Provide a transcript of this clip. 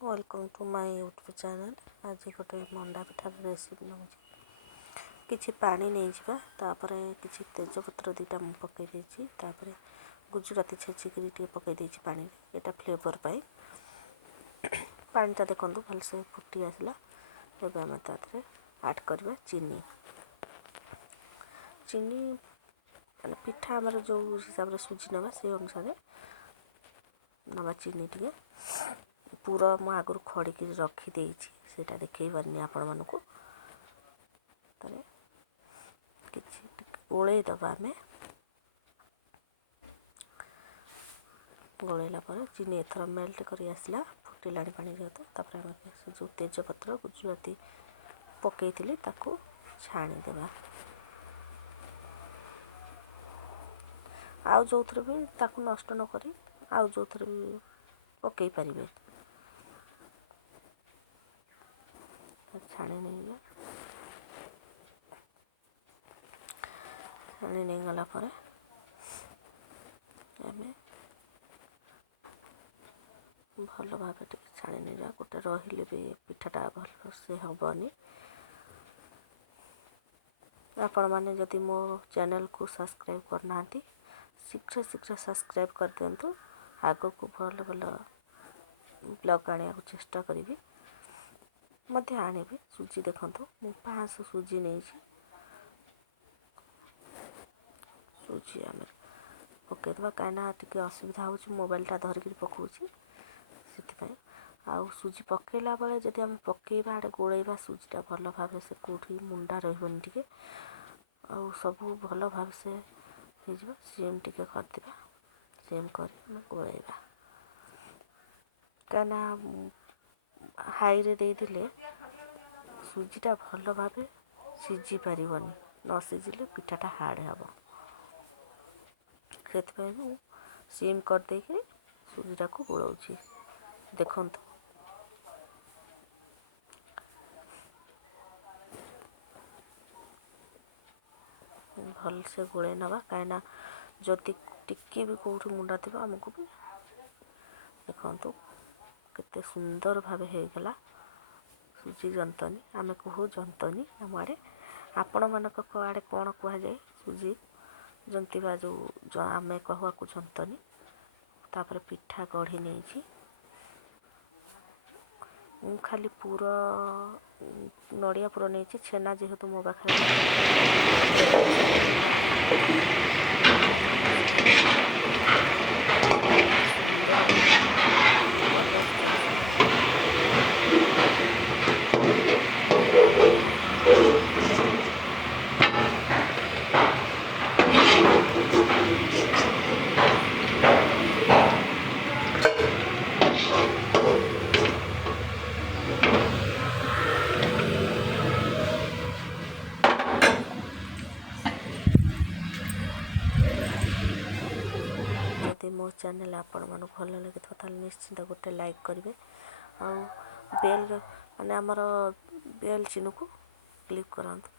Welcome to my YouTube channel. आज गोटे मंडा पिठार रेसिपी नौची। किछि पानी नहीं जिबा तापरे किछि तेजपत्र दीटा मु पकई देछि तापरे गुजराती छेचिकी टे पकई देछि पानी एटा फ्लेवर पाई। पानीटा देखंतु भलसे फुटी आसला। एबे हम तातरे ऐड करबा चीनी। चीनी माने पिठा हमर जो हिसाब रे सुजी नबा से अनुसार नबा चीनी टिके पूरा मु आगुर खड़ी रखी देछि सेटा देखै बरनी आपण मानको। तरे किछि ओळे दबा में गोळेला पर चीनी एथर मेल्ट करी आसला फुटिलाणी पानी जेतो तापर हम जो तेजपत्र गुजराती पकई थिले ताको छाणी देबा। आउ जो थरे भी ताको नष्ट न करी आउ जो थरे भी पकई परिबे। छाणी नहीं गला पर हमें भल भाव छाणी नहीं जा गोटे रहिले भी पिठाटा भल से हेनी। आपण मैंने जदि मो चैनल को सब्सक्राइब करना शीघ्र शीघ्र सब्सक्राइब कर दिंतु। आग को भल भल ब्लॉग आने को चेष्टा करी मध्य आने सुजी देखंतु मु 500 सुजी नहीं सुजी आम पकईदे कहीं टे असुविधा हो मोबाइलटा धरिकी पकाऊँगी से आउ सुजी पकईला बेले जदि आम पकईबा आड़े गोलैबा सुजीटा भल भाव से कौटी मुंडा रही टे आउ सब भल भाव से हो सीम टे करदे सीम कर गोलैबा कहीं हाई रे दे सुजीटा भल भाव सीझी पारनी न सीझिले पिठाटा हार्ड हे से सीम करदे सुजीटा को गोलाऊँगी देखंतु। भल से गोले नवा कहीं जदि टिके भी कौटी मुंडा थी आमको भी देखंतु केते सुंदर भाव होगला सुजी जंतनी आम कहू जंतनी आम आड़े आपण मानक आड़े कौन कह जाए सुजी जंतीबा जो आम कहवा को जंतनी तापर पिठा गढ़ी नहीं खाली पूरा नड़िया पूरा नहीं छेना जेहेतु मो पाखे मो चैनल आपण मन भल लगे तो निश्चिंत गोटे लाइक करेंगे और बेल माने आमर बेल चिन्ह को क्लिक करांतु।